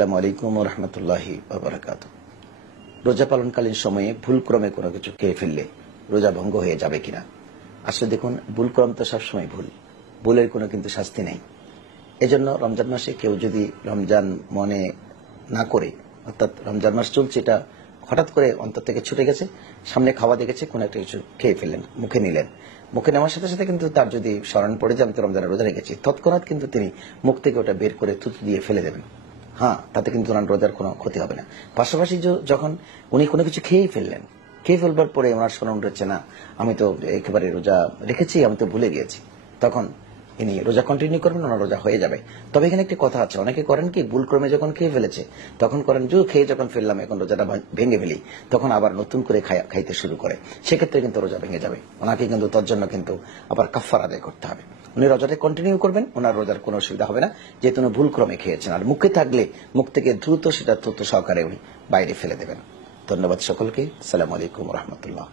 আসসালামু আলাইকুম ওয়া রাহমাতুল্লাহি ওয়া বারাকাতুহু। রোজা পালনকালীন সময়ে ভুলক্রমে কোনো কিছু খেয়ে ফেললে রোজা ভঙ্গ হয়ে যাবে কিনা? আসলে দেখুন, ভুলক্রম তো সবসময় ভুল, ভুলের কোনো কিন্তু শাস্তি নেই। এজন্য রমজান মাসে কেউ যদি রমজান মনে না করে, অর্থাৎ রমজান মাস চলছে, এটা হঠাৎ করে অন্তর থেকে ছুটে গেছে, সামনে খাওয়া দেখেছে, কোনো একটা কিছু খেয়ে ফেললেন, মুখে নিলেন, মুখে নেওয়ার সাথে সাথে কিন্তু তার যদি স্মরণ পড়ে যে আমি তো রমজানের রোজা রেখেছি, তৎক্ষণাৎ কিন্তু তিনি মুখ থেকে ওটা বের করে থুতু দিয়ে ফেলে দেবেন। হ্যাঁ, তাতে কিন্তু ওনার রোজার কোনো ক্ষতি হবে না। পাশাপাশি যখন উনি কোনো কিছু খেয়েই ফেললেন, খেয়ে ফেলবার পরে ওনার স্মরণ হচ্ছে না আমি তো একেবারে রোজা রেখেছি, আমি তো ভুলে গিয়েছি, তখন ইনি রোজা কন্টিনিউ করবেন, ওনার রোজা হয়ে যাবে। তবে এখানে একটি কথা আছে, অনেকে করেন কি, ভুলক্রমে যখন খেয়ে ফেলেছে তখন করেন যে খেয়ে যখন ফেললাম এখন রোজাটা ভেঙে ফেলি, তখন আবার নতুন করে খাইতে শুরু করে, সেক্ষেত্রে কিন্তু রোজা ভেঙে যাবে। ওনাকে কিন্তু তার জন্য কিন্তু আবার কাফারা আদায় করতে হবে। উনি রোজাটা কন্টিনিউ করবেন, ওনার রোজার কোনো অসুবিধা হবে না, যেহেতু উনি ভুলক্রমে খেয়েছেন। আর মুখে থাকলে মুখ থেকে দ্রুত সেটা তথ্য সহকারে উনি বাইরে ফেলে দেবেন। ধন্যবাদ সকলকে। আসসালামু আলাইকুম ওয়া রাহমাতুল্লাহ।